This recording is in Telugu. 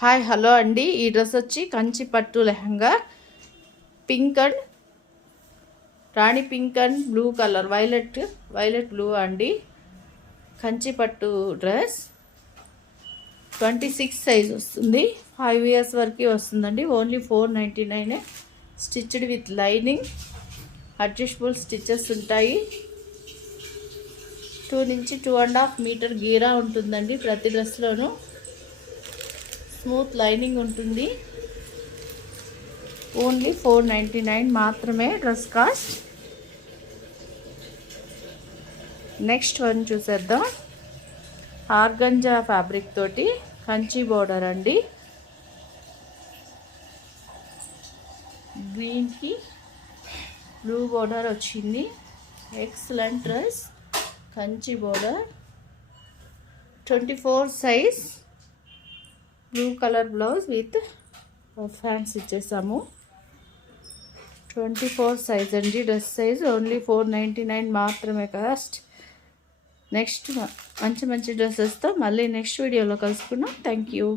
హాయ్ హలో అండి. ఈ డ్రెస్ వచ్చి కంచి పట్టు lehenga, pink and Rani pink and blue colour, violet blue అండి. కంచి పట్టు డ్రెస్ 26 సైజ్ వస్తుంది. 5 ఇయర్స్ వరకు వస్తుందండి. Only 499. Stitched with lining, adjustable stitches ఉంటాయి. 2 నుంచి 2.5 మీటర్ గీరా ఉంటుందండి. ప్రతి డ్రెస్లోనూ స్మూత్ లైనింగ్ ఉంటుంది. ఓన్లీ 499 మాత్రమే డ్రెస్ కాస్ట్. నెక్స్ట్ వన్ చూసేద్దాం. ఆర్గంజా ఫ్యాబ్రిక్ తోటి కంచి బోర్డర్ అండి. గ్రీన్కి బ్లూ బోర్డర్ వచ్చింది. Excellent dress. Kanchi border 24 size, blue colour blouse with fans ఇచ్చేసాము. 24 సైజ్ అండి. డ్రెస్ సైజ్ ఓన్లీ 499 మాత్రమే కాస్ట్. నెక్స్ట్ మంచి డ్రెస్సెస్తో మళ్ళీ నెక్స్ట్ వీడియోలో కలుసుకున్నాం. Thank you.